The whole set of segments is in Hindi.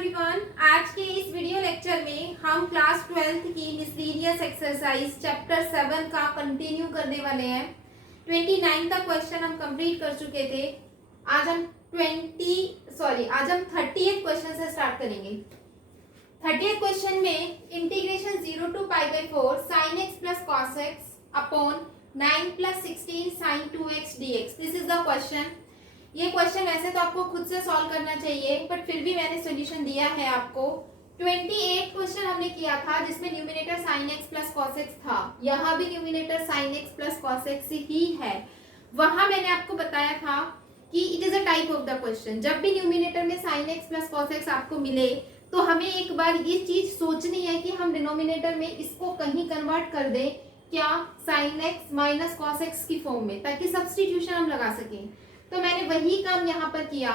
एवरीवन, आज के इस वीडियो लेक्चर में हम क्लास 12th की मिसलेनियस एक्सरसाइज चैप्टर 7 का कंटिन्यू करने वाले हैं। 29 का क्वेश्चन हम कंप्लीट कर चुके थे। आज हम 30th क्वेश्चन से स्टार्ट करेंगे। 30th क्वेश्चन में integration 0 to π/4 sin x plus cos x upon 9 plus 16 sin 2x dx। This is the question. ये क्वेश्चन वैसे तो आपको खुद से सॉल्व करना चाहिए, बट फिर भी मैंने सॉल्यूशन दिया है आपको। 28 क्वेश्चन हमने किया था जिसमें numerator sin x plus cos x था। यहाँ भी numerator sin x plus cos x ही है। वहां मैंने आपको बताया था कि it is a type of the question. जब भी न्यूमिनेटर में sin x plus cos x आपको मिले तो हमें एक बार ये चीज सोचनी है कि हम डिनोमिनेटर में इसको कहीं कन्वर्ट कर दें, क्या sin x minus cos x की फॉर्म में, ताकि सब्सटीट्यूशन हम लगा सकें। तो मैंने वही काम यहाँ पर किया।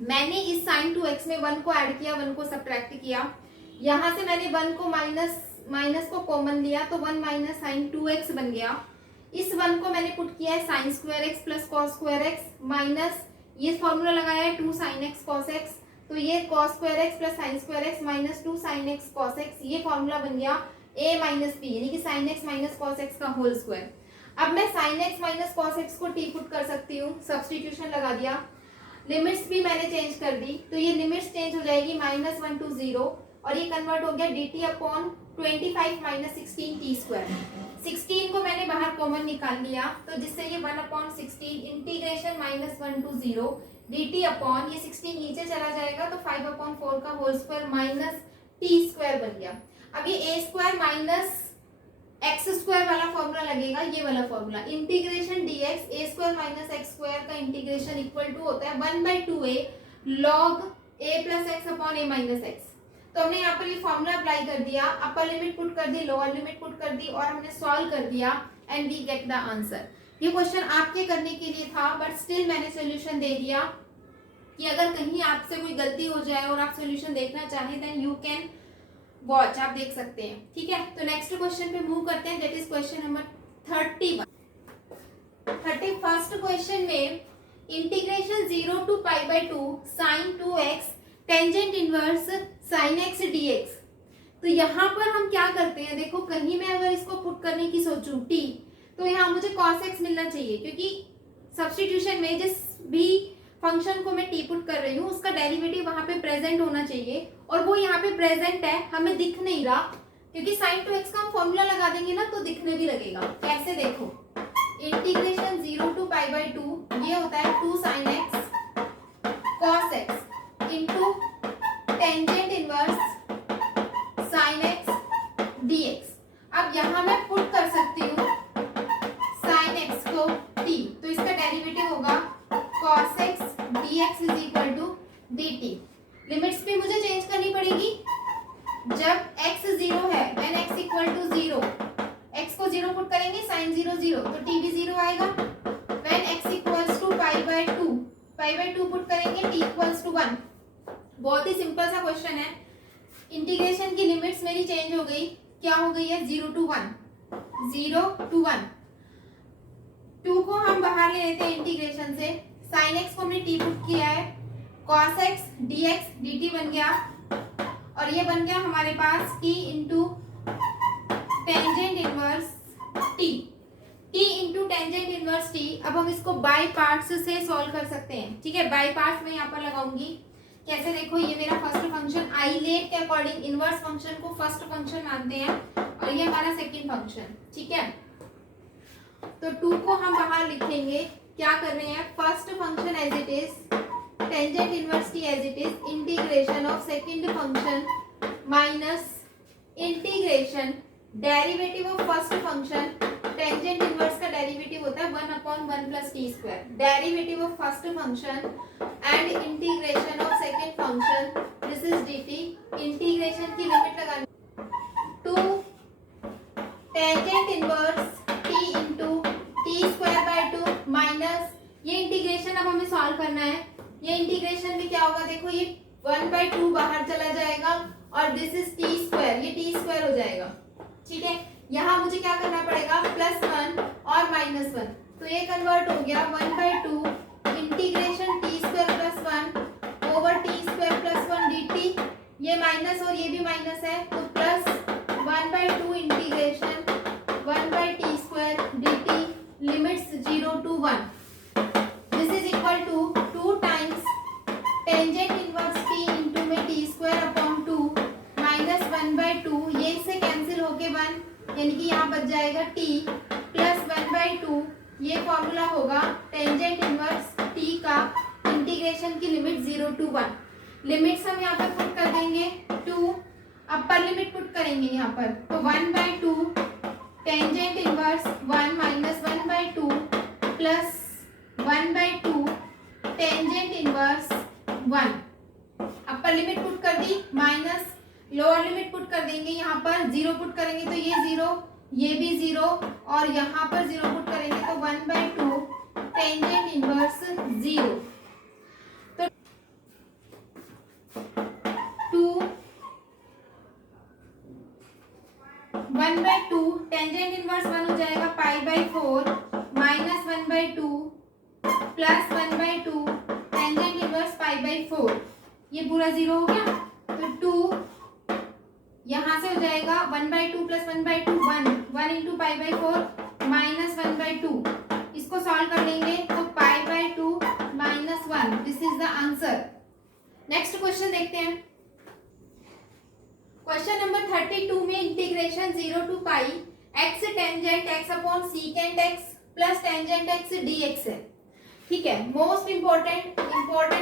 मैंने इस sin 2x में 1 को ऐड किया, 1 को सब्ट्रैक्ट किया। यहाँ से मैंने 1 को माइनस को कॉमन लिया तो 1 माइनस sin 2x बन गया। इस 1 को मैंने पुट किया है sin square x plus cos square x minus ये फॉर्मूला लगाया है 2 sin x cos x, तो ये cos square x plus sin square x minus 2 sin x cos x, ये फॉर्मूला बन गया a माइनस b यानी कि sin x minus cos x का होल स्क्वायर। अब मैं sin x minus cos x को t पुट कर सकती हूँ, सब्सटीट्यूशन लगा दिया। लिमिट्स भी मैंने चेंज कर दी, तो ये लिमिट्स चेंज हो जाएगी -1 to 0 और ये कन्वर्ट हो गया dt upon 25 minus 16 t square. 16 को मैंने बाहर कॉमन निकाल लिया, तो जिससे ये 1 upon 16 integration -1 to 0 dt upon ये 16 नीचे चला जाएगा तो 5 अपॉन 4 का whole square minus t square बन गया। अब ये a square minus x square वाला फॉर्मूला लगेगा, ये वाला formula integration dx a square minus x square का इंटीग्रेशन इक्वल टू होता है 1/2a log a plus x upon a minus x. तो हमने यहाँ पर ये फॉर्मूला अप्लाई कर दिया, अपर लिमिट पुट कर दी, लोअर लिमिट पुट कर दी और हमने सॉल्व कर दिया and we get the answer. ये क्वेश्चन आपके करने के लिए था, बट स्टिल मैंने सोल्यूशन दे दिया कि अगर कहीं आपसे कोई गलती हो जाए और आप सोल्यूशन देखना चाहें देन यू कैन वॉच, आप देख सकते हैं। ठीक है, तो नेक्स्ट क्वेश्चन पे मूव करते हैं, that is question number 31। 31st question में integration 0 to π/2 sin 2x tangent inverse sin x dx। तो यहाँ पर हम क्या करते हैं, देखो कहीं मैं अगर इसको पुट करने की सोचूं t, तो यहाँ मुझे cos x मिलना चाहिए, क्योंकि सब्सटीट्यूशन में जिस भी फंक्शन को मैं टी पुट कर रही हूँ उसका डेरिवेटिव वहां पे प्रेजेंट होना चाहिए, और वो यहाँ पे प्रेजेंट है, हमें दिख नहीं रहा, क्योंकि sin 2x का हम फॉर्मूला लगा देंगे ना तो दिखने भी लगेगा। कैसे, देखो इंटीग्रेशन 0 to π/2 ये होता है 2 sin x cos x into tangent inverse sin x dx। अब यहाँ मैं पुट कर सकती हूँ sin x को t, तो इसका डेरिवेटिव होगा cos x dx is equal to dt। Limits भी मुझे चेंज करनी पड़ेगी। जब x 0 है, when x equal to 0, x को 0 पुट करेंगे sin 0 0 तो t भी 0 आएगा। when x equals to π/2 put करेंगे t इक्वल्स टू 1। बहुत ही सिंपल सा क्वेश्चन है। इंटीग्रेशन की लिमिट्स मेरी चेंज हो गई, क्या हो गई है 0 to 1, 0 to 1। 2 को हम बाहर ले लेते हैं इंटीग्रेशन से, sin x को हमने t पुट किया है, cos x dx dt बन गया, और ये बन गया हमारे पास t into tangent inverse t into tangent inverse t। अब हम इसको बाय पार्ट्स से सॉल्व कर सकते हैं। ठीक है, बाय पार्ट्स में यहाँ पर लगाऊंगी। कैसे, देखो ये मेरा फर्स्ट फंक्शन आइलेट के अकॉर्डिंग इनवर्स फंक्शन को फर्स्ट फंक्शन मानते हैं, और ये हमारा सेकेंड फंक्शन। ठीक है, तो 2 को हम बाहर लिखेंगे, क्या कर रहे हैं, first function as it is, tangent inverse t as it is, integration of second function minus integration derivative of first function. Tangent inverse का डेरिवेटिव होता है 1 upon 1 plus T square, derivative of first function and integration of second function, this is dt। Integration की लिमिट लगानी 2 tangent inverse t into t²/2 minus ये इंटीग्रेशन अब हमें सॉल्व करना है। ये इंटीग्रेशन में क्या होगा, देखो ये 1/2 बाहर चला जाएगा और दिस इज t², ये t² हो जाएगा। ठीक है, यहाँ मुझे क्या करना पड़ेगा, +1 और -1, तो ये कन्वर्ट हो गया 1/2 integration t² + 1 over t² + 1 dt minus और ये भी माइनस है, तो plus 1/2 integration 1/t² dt limits 0 to 1, this is equal to 2 times tangent inverse t into में t² अपॉन 2 माइनस 1/2, ये इससे कैंसिल होके 1, यानी कि यहाँ बच जाएगा t प्लस 1/2, ये फॉर्मूला होगा टेंजेंट इनवर्स t का इंटीग्रेशन की लिमिट 0 to 1। लिमिट्स हम यहाँ पर पुट कर देंगे 2, अपर लिमिट पुट करेंगे यहाँ पर, तो 1/2 tangent inverse 1 minus 1/2 plus 1/2 tangent inverse 1, upper limit put कर दी, माइनस लोअर लिमिट पुट कर देंगे, यहाँ पर 0 पुट करेंगे तो ये 0, ये भी 0 और यहाँ पर 0 पुट करेंगे तो 1/2 टेंजेंट इनवर्स 0, तो 1/2 टेंजेंट इनवर्स 1 हो जाएगा π/4 माइनस 1/2 प्लस 1/2 टेंजेंट इनवर्स π/4, ये पूरा 0 हो गया, तो 2 यहाँ से हो जाएगा 1/2 प्लस 1/2 1 इंटू π/4 माइनस 1/2, इसको सॉल्व कर लेंगे तो π/2 minus 1, this is the answer. Next question देखते हैं। क्वेश्चन नंबर 32 में integration 0 to pi x tangent x upon secant x plus tangent x dx है। ठीक है, मोस्ट इंपॉर्टेंट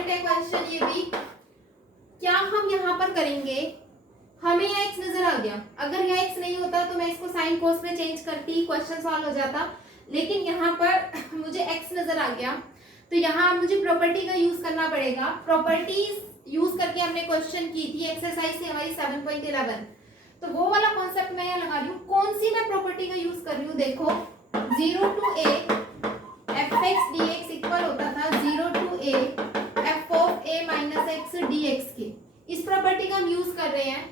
है क्वेश्चन ये भी। क्या हम यहाँ पर करेंगे, हमें यह x नजर आ गया, अगर यह x नहीं होता तो मैं इसको साइन कोस में चेंज करती, क्वेश्चन सॉल्व हो जाता, लेकिन यहाँ पर मुझे x नजर आ गया, तो यहाँ मुझे प्रॉपर्टी का यूज करना पड़ेगा। प्रॉपर्टीज यूज करके हमने क्वेश्चन की थी एक्सरसाइज से हमारी 7.11, तो वो वाला कॉन्सेप्ट मैं यहाँ लगा रही हूँ। कौन सी मैं प्रॉपर्टी का यूज कर रही हूँ, देखो 0 to a fx dx equal होता था 0 to a f of a minus x dx की, इस प्रॉपर्टी का हम यूज कर रहे हैं।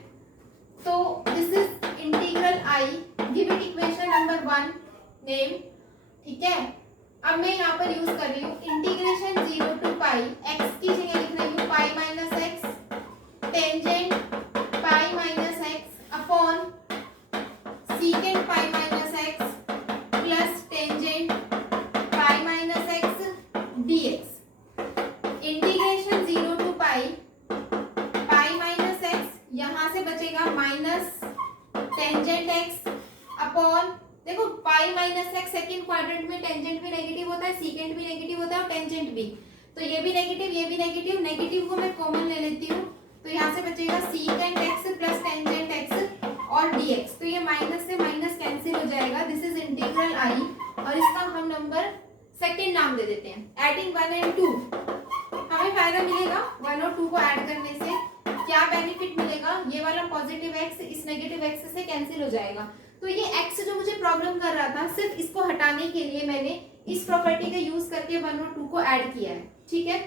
तो this is integral I, give it equation number 1 name. ठीक है, अब मैं यहाँ पर यूज कर रही हूँ इंटीग्रेशन 0 to पाई, x की जगह लिख रही हूँ पाई minus x tangent pi minus x upon secant pi minus x plus tangent pi minus x dx। Integration 0 to pi minus x, यहाँ से बचेगा माइनस टेंजेंट एक्स अपॉन, देखो पाई माइनस एक्स सेकेंड क्वाड्रेंट में टेंजेंट भी नेगेटिव होता है, सीकेंट भी नेगेटिव होता है और टेंजेंट भी, तो ये भी नेगेटिव ये भी नेगेटिव, नेगेटिव को मैं कॉमन ले लेती हूँ, तो यहाँ से बचेगा secant x plus tangent x और dx, तो ये माइनस से माइनस कैंसिल हो जाएगा। दिस इज इंटीग्रल I और इसका हम नंबर सेकंड नाम दे देते हैं। एडिंग 1 and 2 हमें फायदा मिलेगा 1 और 2 को ऐड करने से, क्या बेनिफिट मिलेगा, ये वाला पॉजिटिव x इस नेगेटिव x से कैंसिल हो जाएगा। तो ये x जो मुझे प्रॉब्लम कर रहा था, सिर्फ इसको हटाने के लिए मैंने इस प्रॉपर्टी का यूज करके 1 और 2 को ऐड किया है। ठीक है,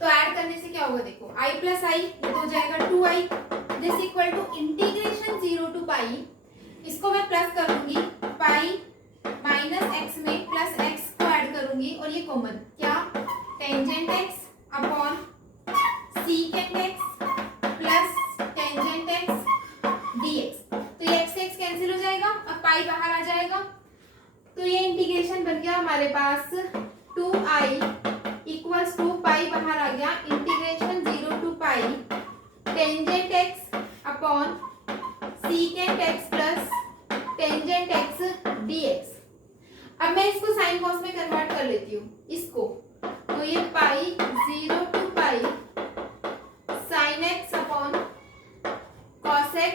तो ऐड करने से क्या होगा, देखो i प्लस आई ये हो जाएगा 2i, this equal to integration 0 to pi, इसको मैं प्लस करूंगी पाई माइनस एक्स में प्लस x को ऐड करूंगी और ये कॉमन, क्या tangent x upon secant x plus tangent x dx, तो ये x कैंसिल हो जाएगा, अब पाई बाहर आ जाएगा, तो ये इंटीग्रेशन बन गया हमारे पास 2i इक्वल्स टू पाई बाहर आ गया, integration 0 to pi tangent x upon secant x plus tangent x dx। अब मैं इसको साइन कॉस में कन्वर्ट कर लेती हूँ इसको, तो ये पाई 0 to pi sine x upon cos x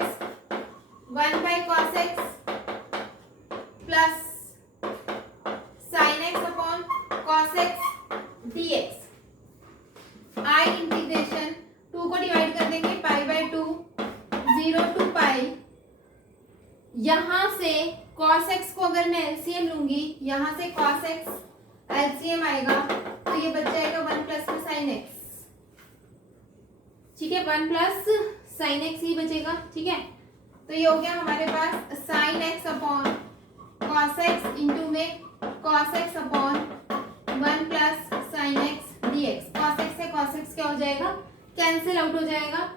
1/cos x plus sine x upon cos x dx। I integration 2 को डिवाइड कर देंगे π/2 0 to पाई, यहाँ से cos x को अगर मैं एलसीएम लूंगी, यहाँ से cos x एलसीएम आएगा, तो ये बच जाएगा 1 प्लस में साइन x। ठीक है, 1 प्लस साइन x ही बचेगा। ठीक है, तो ये हो गया हमारे पास sine x upon cos x into में cos x upon 1 plus sine x dx। Cos x से कॉस x क्या हो जाएगा, कैंसिल आउट हो जाएगा।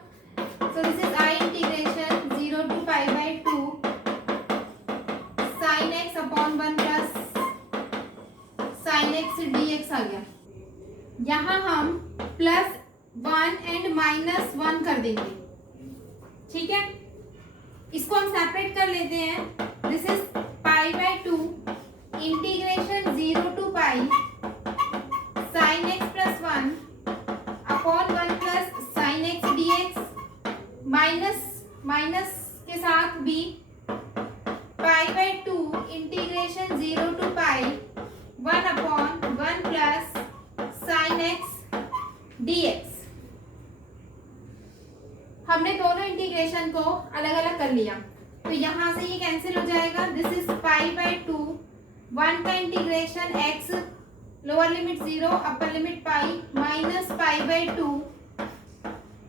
So this is I integration 0 to pi by 2 sin x upon 1 plus sin x dx आ गया। यहाँ हम +1 एंड -1 कर देंगे, ठीक है। इसको हम सेपरेट कर लेते हैं। This is pi by 2 integration 0 to pi sin x plus 1 upon 1 plus sin x dx minus के साथ भी pi by 2 integration 0 to pi 1 upon 1 plus sin x dx। हमने दोनों इंटीग्रेशन को अलग अलग कर लिया, तो यहां से ये कैंसिल हो जाएगा। दिस इज पाई बाय 2 1 का integration x lower limit 0 upper limit pi minus pi by 2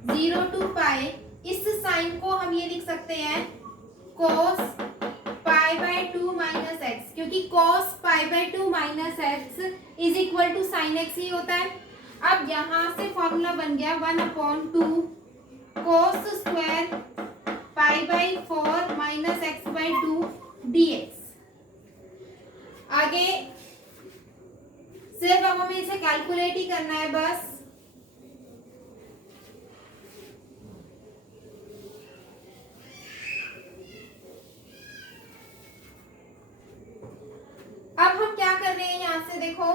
0 to pi. इस साइन को हम ये लिख सकते हैं cos pi by 2 minus x, क्योंकि cos pi by 2 minus x is equal to sine x ही होता है। अब यहां से फॉर्मूला बन गया 1/2 cos square pi by 4 minus x by 2 dx। आगे सिर्फ अब हमें इसे कैलकुलेट ही करना है बस। अब हम क्या कर रहे हैं, यहां से देखो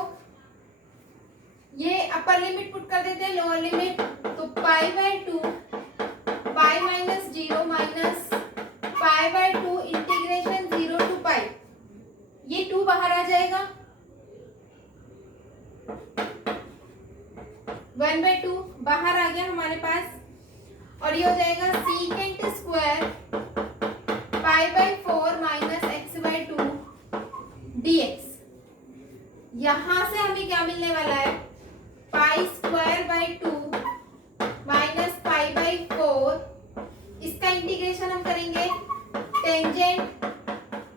ये अपर लिमिट पुट कर देते हैं, लोअर लिमिट, तो pi by 2 pi minus 0 minus pi by 2 integration 0 to pi, ये 2 बाहर आ जाएगा, 1/2 बाहर आ गया हमारे पास, और ये हो जाएगा secant square pi by 4 minus x by 2 dx। यहां से हमें क्या मिलने वाला है, pi square by 2 minus pi by 4, इसका इंटीग्रेशन हम करेंगे tangent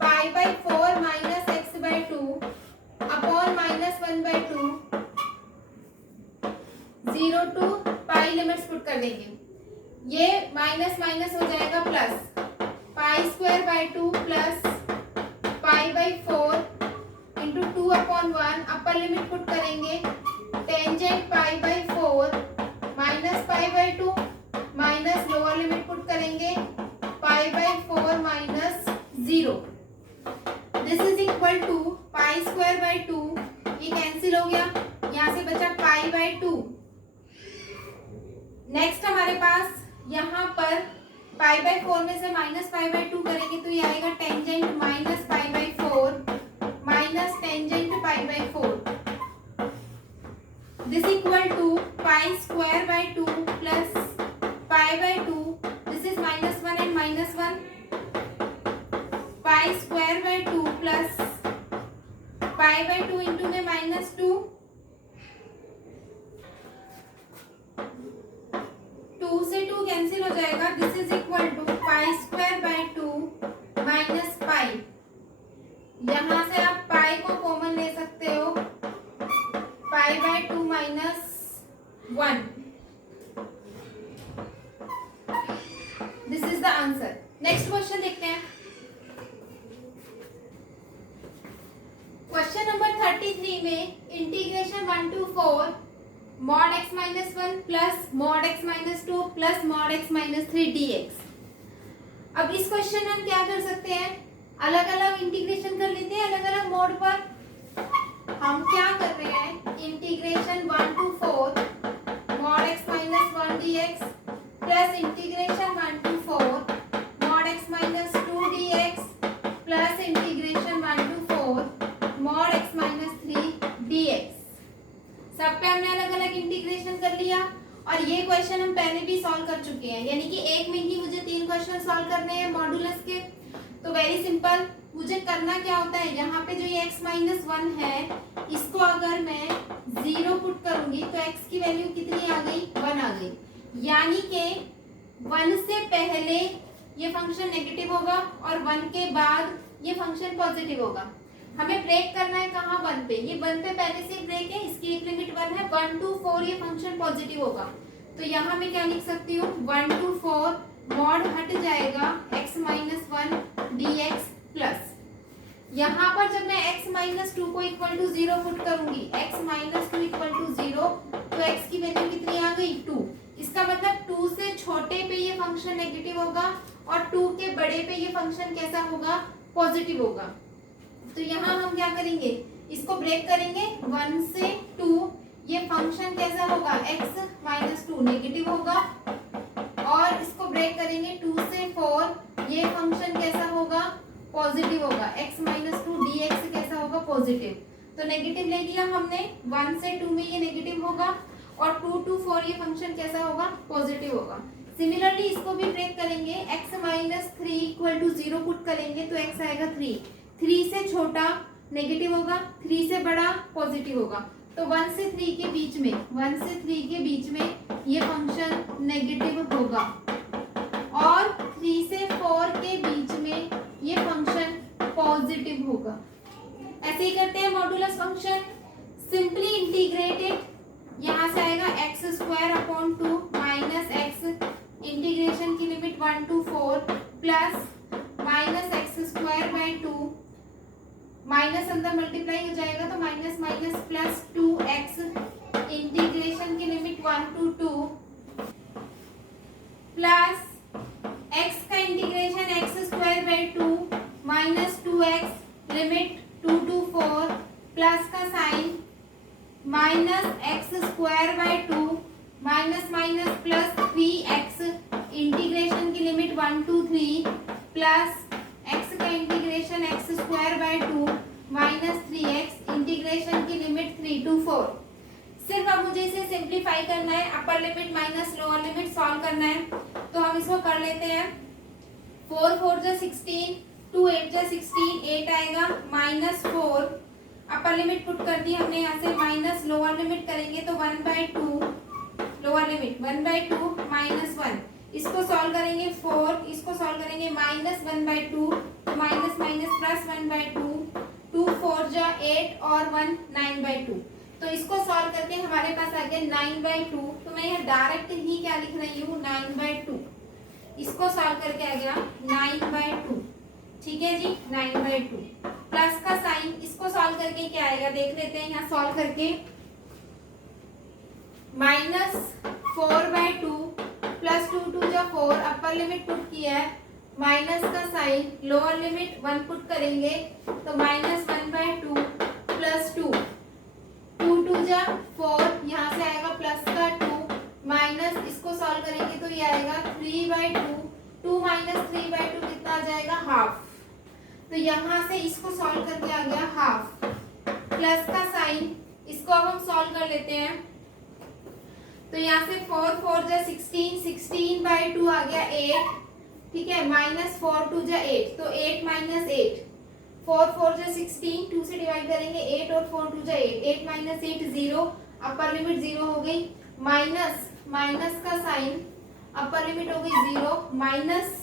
pi by 4 minus x by 2 upon minus 1/2 0 to pi limits put कर देंगे, ये माइनस माइनस हो जाएगा plus pi square by 2 plus pi by 4 into 2 upon 1, upper limit put करेंगे tangent pi by 4 minus pi by 2 minus lower limit put करेंगे pi by 4 minus 0। This is equal to pi square by 2, ये कैंसिल हो गया, यहां से बचा पाई बाय 2। नेक्स्ट हमारे पास यहाँ पर पाई बाय 4 में से माइनस पाई बाय 2 करेंगे तो ये आएगा tangent minus pi by 4 minus tangent pi by 4। This equal to pi square by 2 plus pi by 2, this is -1 and -1, pi square by 2 plus pi by 2 into में -2, 2 से 2 कैंसिल हो जाएगा। This is equal to pi square by 2 minus pi, यहां से आप पाई को कॉमन ले सकते हो, pi by 2 minus 1। This is the answer. Next question देखते हैं। क्वेश्चन नंबर 33 में integration 1 to 4 mod x minus 1 plus mod x minus 2 plus mod x minus 3 dx। अब इस क्वेश्चन में हम क्या कर सकते हैं, अलग अलग इंटीग्रेशन कर लेते हैं, अलग अलग मोड पर। हम क्या कर रहे हैं, integration 1 to 4 mod x minus 1 dx plus integration 1 to 4 mod x minus 2 dx plus integration 1 to 4 mod x minus 3 dx। सब पे हमने अलग अलग इंटीग्रेशन कर लिया, और ये क्वेश्चन हम पहले भी सॉल्व कर चुके हैं, यानी कि एक में ही मुझे 3 क्वेश्चन सॉल्व करने हैं मॉडुलस के। तो वेरी सिंपल, मुझे करना क्या होता है, यहाँ पे जो ये x माइनस 1 है, इसको अगर मैं 0 पुट करूंगी तो x की वैल्यू कितनी आ गई, 1 आ गई, यानी कि 1 से पहले ये फंक्शन नेगेटिव होगा और 1 के बाद ये फंक्शन पॉजिटिव होगा। हमें ब्रेक करना है कहाँ, 1 पे, ये 1 पे पहले से ब्रेक है, इसकी एक लिमिट 1 है, 1 to 4 ये फंक्शन पॉजिटिव होगा। तो यहाँ मैं क्या लिख सकती हूँ, 1 to 4 जाएगा x minus one D x plus, यहाँ पर जब मैं x माइनस टू को इक्वल टू 0 पुट करूंगी, x minus two equal to 0, तो x की वैल्यू कितनी आ गई 2। इसका मतलब 2 से छोटे पे ये फंक्शन नेगेटिव होगा और 2 के बड़े पे ये फंक्शन कैसा होगा, पॉजिटिव होगा। तो यहाँ हम क्या करेंगे, इसको ब्रेक करेंगे 1 से 2, ये फंक्शन कैसा होगा, x माइनस टू नेगेटिव होगा, और इसको ब्रेक करेंगे 2 से 4, ये फंक्शन कैसा होगा, पॉजिटिव होगा, x minus to D x कैसा होगा, पॉजिटिव। तो नेगेटिव ले लिया हमने, 1 से 2 में ये नेगेटिव होगा और 2 to 4 ये फंक्शन कैसा होगा, पॉजिटिव होगा। सिमिलरली इसको भी ब्रेक करेंगे, x minus three equal to 0 put करेंगे तो x आएगा 3, 3 से छोटा नेगेटिव होगा, 3 से बड़ा पॉजिटिव होगा। तो 1 से 3 के बीच में, 1 से 3 के बीच में ये फंक्शन नेगेटिव होगा, और 3 से 4 के बीच में ये फंक्शन पॉजिटिव होगा। ऐसे ही करते हैं मॉडुलस फंक्शन, सिंपली इंटीग्रेटेड, यहाँ से आएगा x square upon 2 minus x, integration की limit 1 to 4 plus minus x square by 2, minus अंदर मल्टीप्लाई हो जाएगा तो minus minus plus 2x, integration की लिमिट 1 to 2 प्लस x का integration x square by 2 minus 2x limit 2 to 4 plus का sign minus x square by 2 minus minus plus 3x, integration की लिमिट 1 to 3 प्लस x का integration x square by 2 minus 3x, integration की लिमिट 3 to 4। सिर्फ अब मुझे इसे सिंप्लीफाई करना है, upper limit minus lower limit solve करना है, तो हम इसको कर लेते हैं। 4 4 जा 16, 2 8 जा 16, 8 आएगा माइनस 4, अपर लिमिट पुट कर दी हमने यहाँ से, माइनस लोअर लिमिट करेंगे तो 1/2, लोअर लिमिट 1/2 माइनस 1, इसको सॉल्व करेंगे 4, इसको सॉल्व करेंगे माइनस 1/2, तो माइनस माइनस प्लस 1/2, 2 4 जा 8 और 1 9/2, तो इसको सॉल्व करके हमारे पास आ गया 9/2। तो मैं यहाँ डायरेक्ट ही क्या लिख रही हूँ, 9/2, इसको सॉल्व करके आ गया 9/2, ठीक है जी, 9/2 प्लस का साइन, इसको सॉल्व करके क्या आएगा देख लेते हैं, यहाँ सॉल्व करके माइनस 4/2 प्लस 2 2 जा 4, अपर लिमिट पुट किया है, माइनस का साइन, लोअर लिमिट 1 पुट करेंगे तो माइनस 1/2 प्लस 2, 2 2 जा 4, यहाँ से आएगा प्लस का 2 माइनस, इसको सॉल्व करेंगे तो ये आएगा 3/2, 2 माइनस 3/2 कितना आ जाएगा, हाफ। तो यहाँ से इसको सॉल्व करके आ गया हाफ, प्लस का साइन, इसको अब हम सॉल्व कर लेते हैं। तो यहाँ से 4 4 जा 16, 16/2 आ गया 8, ठीक है, माइनस 4 2 जा 8, तो 8 माइनस 8, 4 4 जा 16, 2 से डिवाइड करेंगे 8 और 4 2 जा 8, 8 माइनस 8 0, अपर लिमिट 0 हो गई, माइनस माइनस का साइन, अपर लिमिट हो गई 0, माइनस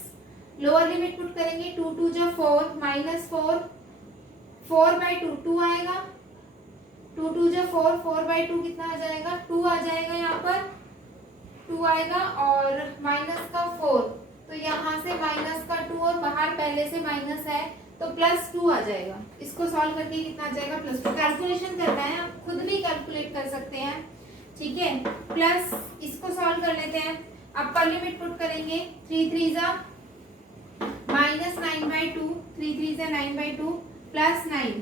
लोअर लिमिट पुट करेंगे 2 2 जा 4 माइनस 4, 4/2 2 आएगा, 2 2 जा 4, 4/2 कितना आ जाएगा, 2 आ जाएगा, यहाँ पर 2 आएगा और माइनस का 4, तो यहाँ से माइनस का 2 और बाहर पहले से माइनस है तो प्लस 2 आ जाएगा। इसको सॉल्व करके कितना आ जाएगा, प्लस 2। कैलकुलेशन करना है, आप खुद भी कैलकुलेट कर सकते हैं, ठीक है। प्लस इसको सॉल्व कर लेते हैं, अपर लिमिट पुट करेंगे 3 3 जा माइनस 9/2, 3 3 जा 9/2 प्लस 9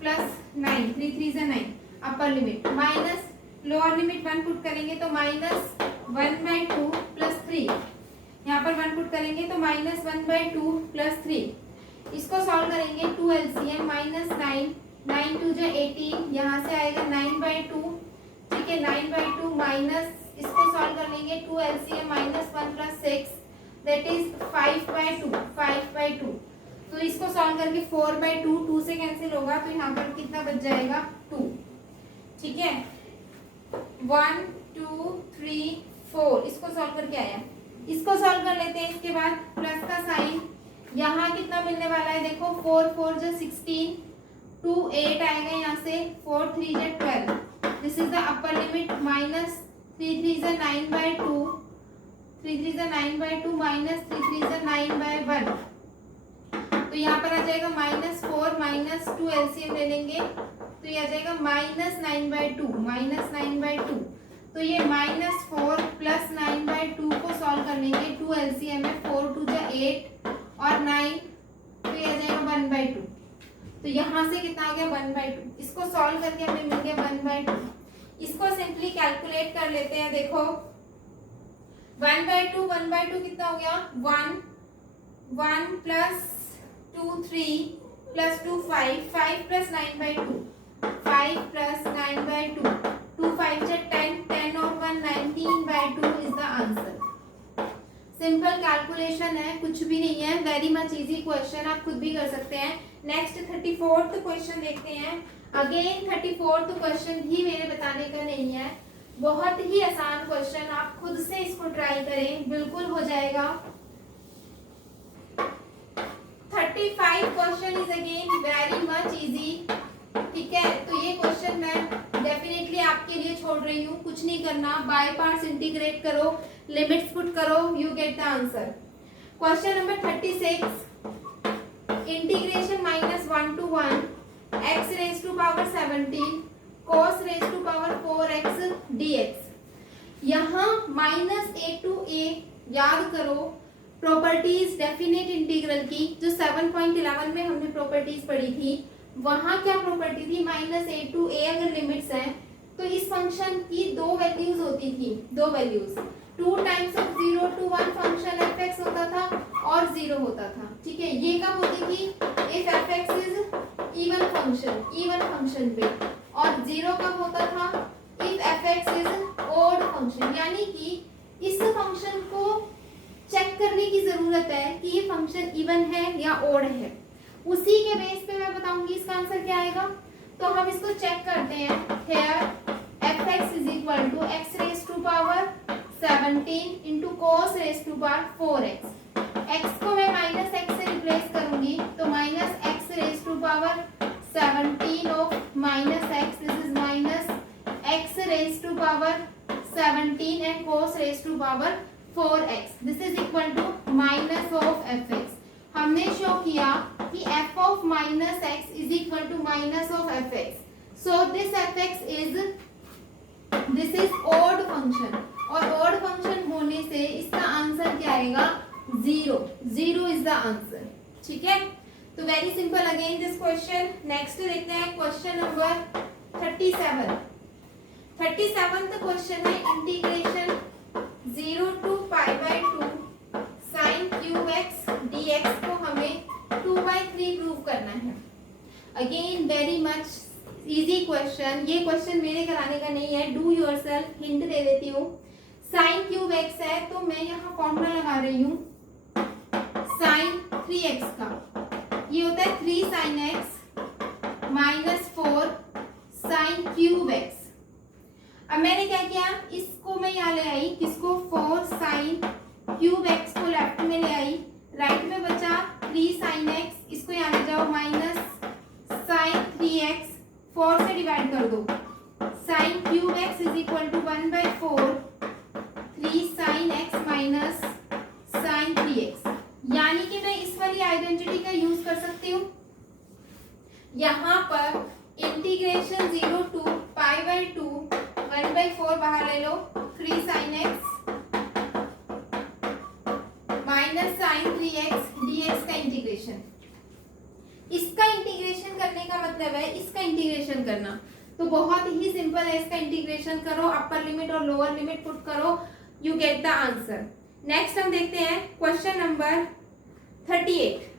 प्लस 9, 3 3 जा 9, upper limit minus lower limit 1 put करेंगे तो माइनस 1/2 प्लस 3, यहाँ पर 1 पुट करेंगे तो माइनस 1/2 प्लस 3, इसको सॉल्व करेंगे 2 LCM माइनस 9, 9 2 जा 18, यहाँ से आएगा 9/2, ठीक है, 9/2 माइनस, इसको सॉल्व कर लेंगे 2 LCM minus 1 plus 6, that is 5/2, 5/2, तो इसको सॉल्व करके 4/2, 2 से कैंसिल होगा तो यहाँ पर कितना बच जाएगा 2, ठीक है, 1 2 3 4, इसको सॉल्व करके आया, इसको सॉल्व कर लेते हैं। इसके बाद प्लस का साइन, यहाँ कितना मिलने वाला है देखो, 4 4 जा 16, 2 8 आएगा, यहाँ से 4 3 जा 12, this is the upper limit, minus 3 3 जा 9/2, 3 3 ज़ा 9/2 माइनस 3 3 ज़ा 9/1। तो यहाँ पर आ जाएगा -4 -2 एलसीएम ले लेंगे तो ये आ जाएगा -9/2 तो ये -4 प्लस 9/2 को सॉल्व कर लेंगे। 2 एलसीएम है, 4 2 जा 8 और 9 तो ये आ जाएगा 1/2। तो यहाँ से कितना आ गया 1/2। इसको सॉल्व करके हमें मिल गया 1/2। इसको सिंपली कैलकुलेट कर लेते हैं। देखो 1/2 कितना हो गया 1 प्लस 2 3 प्लस 2 5 5 प्लस 9/2 5 प्लस 9/2 2 5 जा 10 10 और 1 19/2 is the answer. Simple calculation है, कुछ भी नहीं है, वेरी मच इजी क्वेश्चन, आप खुद भी कर सकते हैं। नेक्स्ट 34th क्वेश्चन देखते हैं। अगेन 34th क्वेश्चन भी मेरे बताने का नहीं है, बहुत ही आसान क्वेश्चन, आप खुद से इसको ट्राई करें, बिल्कुल हो जाएगा। 35 question is again very much easy, ठीक है। तो ये क्वेश्चन मैं डेफिनेटली आपके लिए छोड़ रही हूँ, कुछ नहीं करना, बाय पार्ट्स इंटीग्रेट करो, लिमिट्स पुट करो, you get the answer. Question number 36, integration -1 to 1 x raised to power 17 cos raised to power 4x dx। यहाँ -a to a याद करो प्रॉपर्टीज डेफिनेट इंटीग्रल की, जो 7.11 में हमने प्रॉपर्टीज पढ़ी थी। वहां क्या प्रॉपर्टी थी, -a to a अगर लिमिट्स हैं तो इस फंक्शन की दो वैल्यूज होती थी, दो values 2 times of 0 to 1 function fx होता था और 0 होता था, ठीक है। ये कब होती थी, if fx is even function पे, और 0 कब होता था, if fx is odd function. यानी कि इस फंक्शन को चेक करने की जरूरत है कि ये फंक्शन इवन है या ऑड है, उसी के बेस पे मैं बताऊंगी इसका आंसर क्या आएगा। तो हम इसको चेक करते हैं। Here fx is equal to x raise to power 17 into cos raise to power 4x। x को मैं -x से रिप्लेस करूंगी तो -x raise to power 17 of -x, this is -x raise to power 17 and cos raise to power 4x, this is equal to minus of fx। हमने शो किया कि f of -x is equal to minus of fx, so this fx is odd function, और ऑड फंक्शन होने से इसका आंसर क्या आएगा 0 इज द आंसर, ठीक है। तो very simple again this question. Next देखते हैं क्वेश्चन नंबर 37। 37th क्वेश्चन है integration 0 to π/2 sin cube x dx को हमें 2/3 प्रूव करना है। Again very much easy question, ये क्वेश्चन मेरे कराने का नहीं है, डू योरसेल्फ, हिंट दे देती हूँ। साइन क्यूब x है तो मैं यहाँ फॉर्मूला लगा रही हूँ साइन 3x का, ये होता है 3 sin x minus 4 sign cube x। अब मैंने क्या किया, इसको मैं यहाँ ले आई, किसको 4 साइन क्यूब x को लेफ्ट में ले आई, राइट में बचा 3 sin x, इसको यहाँ ले जाओ माइनस साइन 3x, 4 से डिवाइड कर दो, sine cube x is equal to 1/4 3 sin x minus sine 3x। यानी कि मैं इस वाली आइडेंटिटी का यूज कर सकती हूँ। यहाँ पर इंटीग्रेशन 0 to π/2 1/4 बाहर ले लो, 3 sin x minus sine 3x dx का इंटीग्रेशन। इसका इंटीग्रेशन करने का मतलब है इसका इंटीग्रेशन करना, तो बहुत ही सिंपल है, इसका इंटीग्रेशन करो, अपर लिमिट और लोअर लिमिट पुट करो, you get the answer. Next हम देखते हैं क्वेश्चन नंबर 38।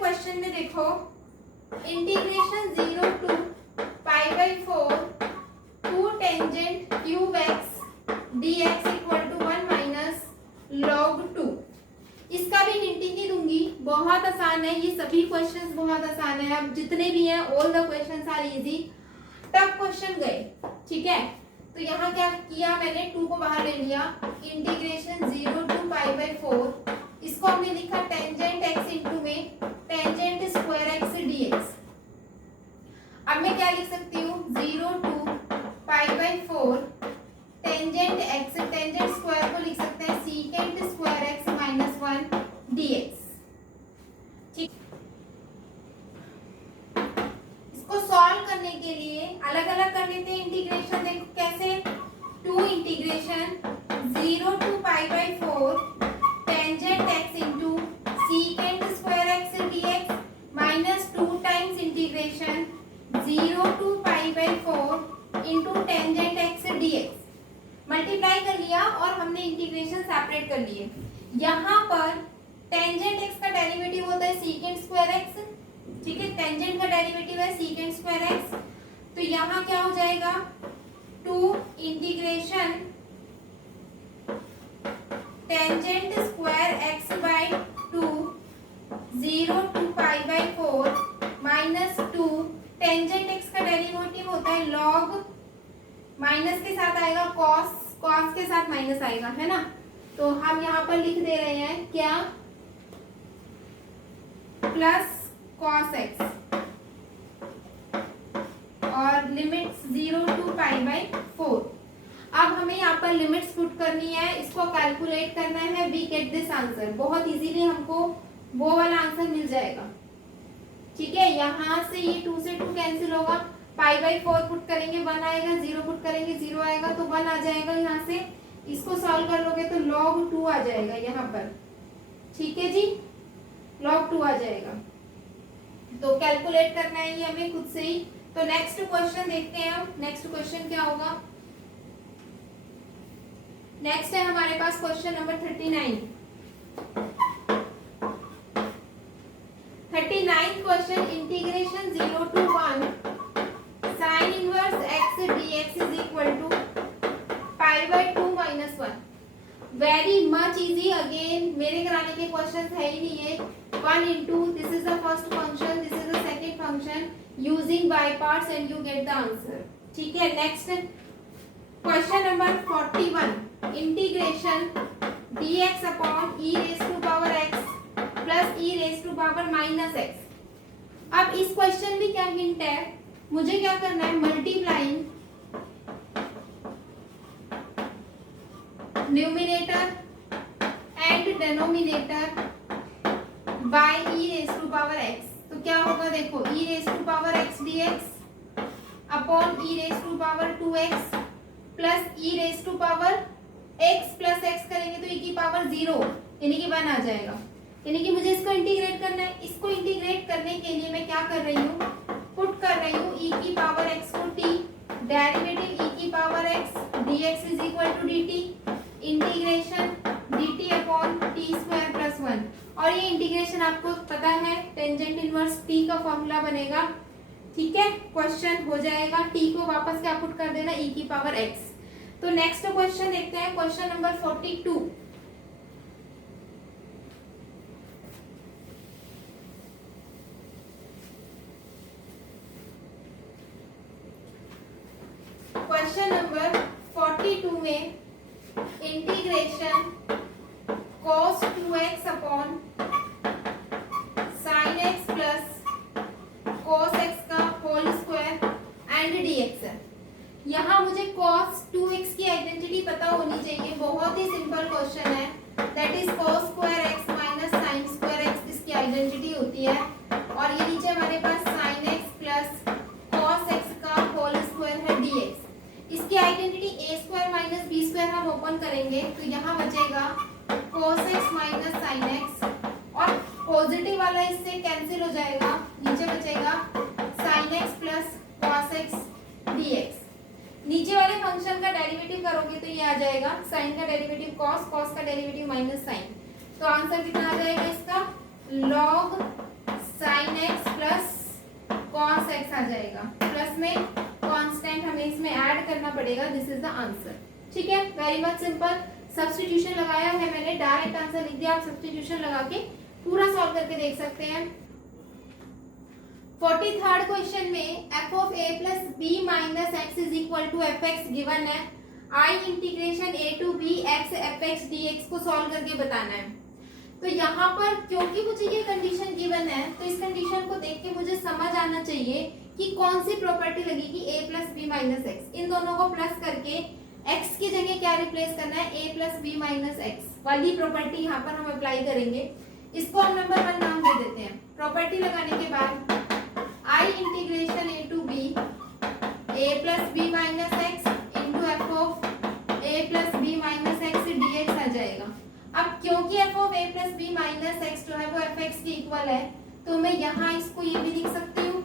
क्वेश्चन में देखो integration 0 to π/4 2 tangent cube x dx equal to 1 minus log 2। इसका भी हिंटिंग ही दूंगी, बहुत आसान है, ये सभी क्वेश्चंस बहुत आसान है, अब जितने भी हैं all the questions are easy. Tough question गए, ठीक है। तो तो यहाँ क्या किया मैंने, 2 को बाहर ले लिया, इंटीग्रेशन 0 टू पाई बाई 4, इसको हमने लिखा टेंजेंट x इंटू में टेंजेंट स्क्वायर x dx। अब मैं क्या लिख सकती हूँ, 0 to pi by 4 tangent x, tangent square को लिख सकते हैं secant square x minus 1 dx। ठीक, इसको सॉल्व करने के लिए अलग अलग कर लेते हैं इंटीग्रेशन। देखो कैसे, 2 integration 0 to pi by 4 tangent x into secant square x dx minus 2 times integration 0 to pi by 4 into tangent x dx। Multiply कर लिया और हमने इंटीग्रेशन सेपरेट कर लिए। यहाँ पर टेंजेंट x का डेरिवेटिव होता है सीकेंट स्क्वायर x, ठीक है, टेंजेंट का डेरिवेटिव है सीकेंट स्क्वायर x। तो यहाँ क्या हो जाएगा, 2 integration tangent square x by 2 0 to pi by 4 minus 2, tangent x का डेरिवेटिव होता है लॉग, माइनस के साथ आएगा कॉस, कॉस के साथ माइनस आएगा, है ना। तो हम यहाँ पर लिख दे रहे हैं क्या, प्लस कॉस x और लिमिट्स 0 टू पाई बाई 4। अब हमें यहाँ पर लिमिट्स पुट करनी है, इसको कैलकुलेट करना है, वी गेट दिस आंसर। बहुत इजीली हमको वो वाला आंसर मिल जाएगा, ठीक है। यहाँ से ये 2 से 2 कैंसिल होगा, पाई बाई 4 पुट करेंगे 1 आएगा, 0 पुट करेंगे 0 आएगा, तो 1 आ जाएगा। यहाँ से इसको सॉल्व कर लोगे तो log 2 आ जाएगा यहाँ पर, ठीक है जी, log 2 आ जाएगा। तो कैलकुलेट करना है ये हमें खुद से ही। तो नेक्स्ट क्वेश्चन देखते हैं हम, नेक्स्ट क्वेश्चन क्या होगा। नेक्स्ट है हमारे पास question number 39। 39th question, integration 0 to 1 sine inverse x dx is equal to pi by 2 minus 1। Very much easy, again मेरे कराने के क्वेश्चन है ही नहीं है। 1 into this is the first function, this is the second function, using by parts and you get the answer, ठीक है। Next question number 41, integration dx upon e raise to power x plus e raise to power minus x। अब इस क्वेश्चन में क्या हिंट है, मुझे क्या करना है, multiplying numerator and denominator by e raise to power x। तो क्या होगा, देखो e raise to power x dx upon e raise to power 2x plus e raise to power x plus x करेंगे तो e की पावर 0 यानी कि 1 आ जाएगा। यानी कि मुझे इसको इंटीग्रेट करना है। इसको इंटीग्रेट करने के लिए मैं क्या कर रही हूँ, पुट कर रही हूँ e की पावर x को t, डेरिवेटिव e की power x dx is equal to dt, integration dt upon t square plus 1। और ये इंटीग्रेशन आपको पता है टेंजेंट इनवर्स t का फॉर्मूला बनेगा, ठीक है। क्वेश्चन हो जाएगा, t को वापस क्या पुट कर देना, e की पावर x। तो नेक्स्ट क्वेश्चन देखते हैं, क्वेश्चन नंबर 42। क्वेश्चन नंबर 42 में integration cos 2x upon sin x plus cos x का होल स्क्वायर एंड dx है। यहाँ मुझे cos 2x की आइडेंटिटी पता होनी चाहिए, बहुत ही सिंपल क्वेश्चन है, that is cos square x minus sin square x, इसकी आइडेंटिटी होती है। और ये नीचे हमारे पास sin x plus cos x का होल स्क्वायर है dx। इसकी identity a square minus b square हम ओपन करेंगे तो यहाँ बचेगा cos x minus sin x, और पॉजिटिव वाला इससे कैंसिल हो जाएगा, नीचे बचेगा sin x plus cos x dx। नीचे वाले फंक्शन का डेरिवेटिव करोगे तो ये आ जाएगा sin का डेरिवेटिव cos, cos का डेरिवेटिव माइनस sin। तो आंसर कितना आ जाएगा इसका, log sin x plus cos x आ जाएगा। प्लस में कांस्टेंट हमें इसमें ऐड करना पड़ेगा, दिस इज द आंसर, ठीक है। वेरी मच सिंपल, सब्स्टिट्यूशन लगाया है मैंने, डायरेक्ट आंसर लिख दिया। आप सब्स्टिट्यूशन लगा के पूरा सॉल्व करके देख सकते हैं। 43rd क्वेश्चन में f of a plus b minus x is equal to f x given है। I integration a to b x f x d x को सॉल्व करके बताना है। तो यहाँ पर क्योंकि मुझे ये कंडीशन गिवन है तो इस कंडीशन को देख के मुझे समझ आना चाहिए कि कौन सी प्रॉपर्टी लगेगी a plus B minus x. इन दोनों को प्लस करके x की जगह क्या रिप्लेस करना है, a plus B minus x वाली प्रॉपर्टी यहाँ पर हम अप्लाई करेंगे। इसको हम नंबर 1 नाम दे देते हैं। प्रॉपर्टी लगाने के बाद I integration a to b a plus B minus x into f of a plus B minus x d x आ जाएगा। अब क्योंकि f of a plus B minus x जो है वो एफ एक्स के इक्वल है तो मैं यहाँ इसको ये भी लिख सकती हूँ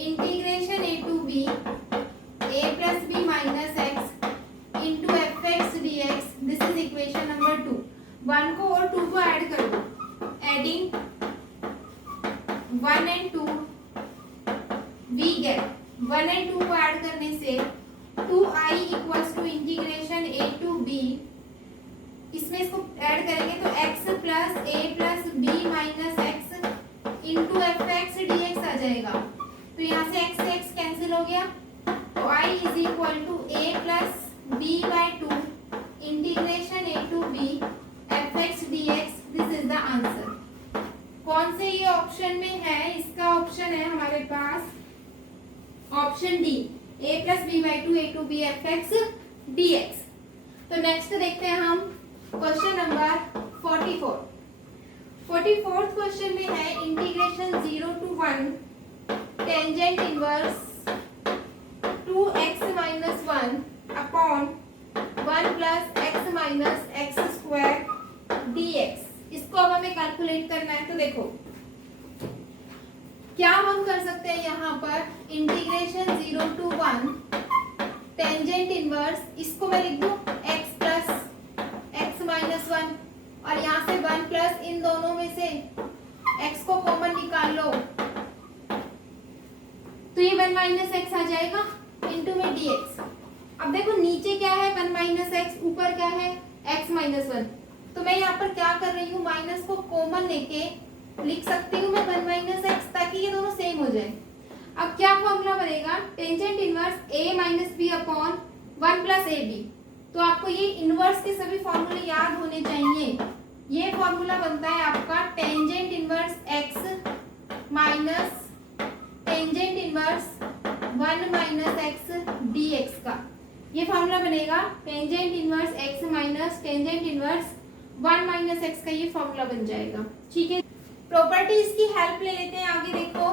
integration a to b a plus B minus x into f x d x. This is equation number 2। 1 को और 2 को ऐड कर दो, adding 1 and 2 we get 1 and 2 को ऐड करने से 2i equals to integration a to b। इसमें इसको ऐड करेंगे तो x plus a plus b minus x into f x d x आ जाएगा। तो यहाँ से x से x कैंसिल हो गया तो i is equal to a plus b by 2 integration a to b f x d x. This is the answer. कौन से ये ऑप्शन में है, इसका ऑप्शन है हमारे पास option D a plus b by 2 a to b f x d x. तो नेक्स्ट देखते हैं हम क्वेश्चन नंबर 44। 44th क्वेश्चन में है integration 0 to 1 tangent inverse 2x minus 1 upon 1 plus x minus x square d x. इसको अब हमें कैलकुलेट करना है। तो देखो क्या हम कर सकते हैं, यहाँ पर इंटीग्रेशन 0 टू 1 टेंजेंट इनवर्स, इसको मैं लिख दूं x प्लस एक्स माइनस 1 और यहाँ से 1 प्लस इन दोनों में से x को कॉमन निकाल लो तो ये 1 माइनस एक्स आ जाएगा इंटू में dx। अब देखो नीचे क्या है 1 माइनस एक्स, ऊपर क्या है x माइनस 1। तो मैं यहाँ पर क्या कर रही हूँ, माइनस को कॉमन लेके लिख सकती हूँ मैं 1 माइनस एक्स ताकि ये दोनों सेम हो जाए। अब क्या फॉर्मूला बनेगा, tangent inverse a minus B upon 1 plus A B. तो आपको ये इनवर्स के सभी फॉर्मूले याद होने चाहिए। ये फॉर्मूला बनता है आपका tangent inverse x minus tangent inverse 1 minus x d x का। ये फॉर्मूला बनेगा tangent inverse x minus tangent inverse 1 minus x का ये फॉर्मूला बन जाएगा। ठीक है, प्रॉपर्टीज की हेल्प ले लेते हैं। आगे देखो,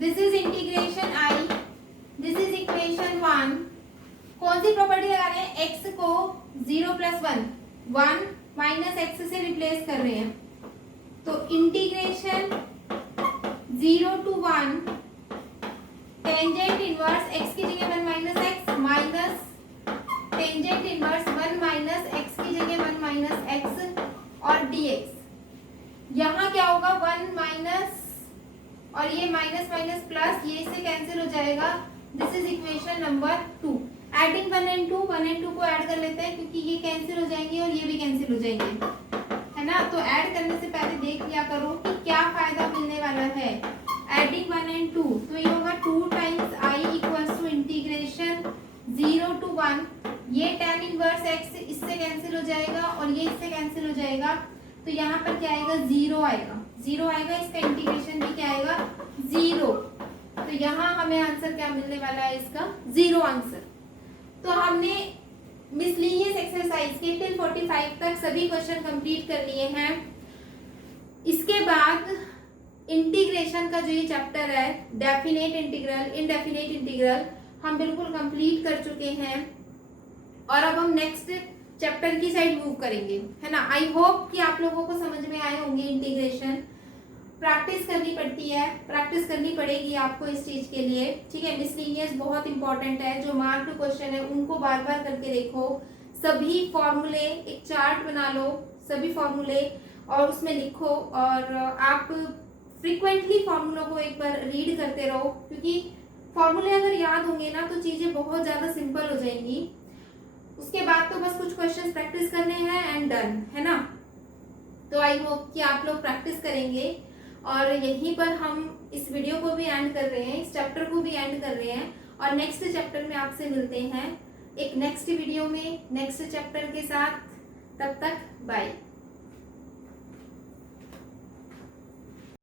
this is integration I, this is equation 1। कौन सी प्रॉपर्टी लगा रहे हैं, x को 0 प्लस 1 माइनस एक्स से रिप्लेस कर रहे हैं। तो integration 0 to 1 tangent inverse x की जगह 1 minus x minus tangent inverse 1 minus x की जगह 1 माइनस एक्स और dx। यहाँ क्या होगा 1 माइनस और ये माइनस माइनस प्लस, ये इससे कैंसिल हो जाएगा। This is equation number 2। Adding 1 and 2 को ऐड कर लेते हैं क्योंकि ये कैंसिल हो जाएंगे और ये भी कैंसिल हो जाएंगे, है ना। तो ऐड करने से पहले देख लिया करो कि क्या फायदा मिलने वाला है। एडिंग 1 and 2 तो ये होगा 2 times I equals to integration 0 to 1। ये tan इनवर्स x इससे कैंसिल हो जाएगा और ये इससे कैंसिल हो जाएगा। तो यहाँ पर क्या आएगा, 0 आएगा, 0 आएगा। इसका इंटीग्रेशन भी क्या आएगा, 0। तो यहाँ हमें आंसर क्या मिलने वाला है, इसका 0 आंसर। तो हमने मिसलेनियस एक्सरसाइज के टिल 45 तक सभी क्वेश्चन कंप्लीट कर लिए हैं। इसके बाद इंटीग्रेशन का जो ये चैप्टर है, डेफिनेट इंटीग्रल, इनडेफिनेट इंटीग्रल, हम बिल्कुल कंप्लीट कर चुके हैं और अब हम नेक्स्ट चैप्टर की साइड मूव करेंगे, है ना। आई होप कि आप लोगों को समझ में आए होंगे। इंटीग्रेशन प्रैक्टिस करनी पड़ती है, प्रैक्टिस करनी पड़ेगी आपको इस चीज के लिए, ठीक है। मिसलेनियस बहुत इंपॉर्टेंट है। जो मार्क टू क्वेश्चन है उनको बार बार करके देखो। सभी फॉर्मूले, एक चार्ट बना लो सभी फॉर्मूले और उसमें लिखो और आप फ्रीक्वेंटली फॉर्मूलों को एक बार रीड करते रहो क्योंकि फॉर्मूले अगर याद होंगे ना तो चीजें बहुत ज्यादा सिंपल हो जाएंगी। उसके बाद तो बस कुछ क्वेश्चंस प्रैक्टिस करने हैं एंड डन, है ना। तो आई होप कि आप लोग प्रैक्टिस करेंगे और यहीं पर हम इस वीडियो को भी एंड कर रहे हैं, इस चैप्टर को भी एंड कर रहे हैं और नेक्स्ट चैप्टर में आपसे मिलते हैं एक नेक्स्ट वीडियो में नेक्स्ट चैप्टर के साथ। तब तक बाय।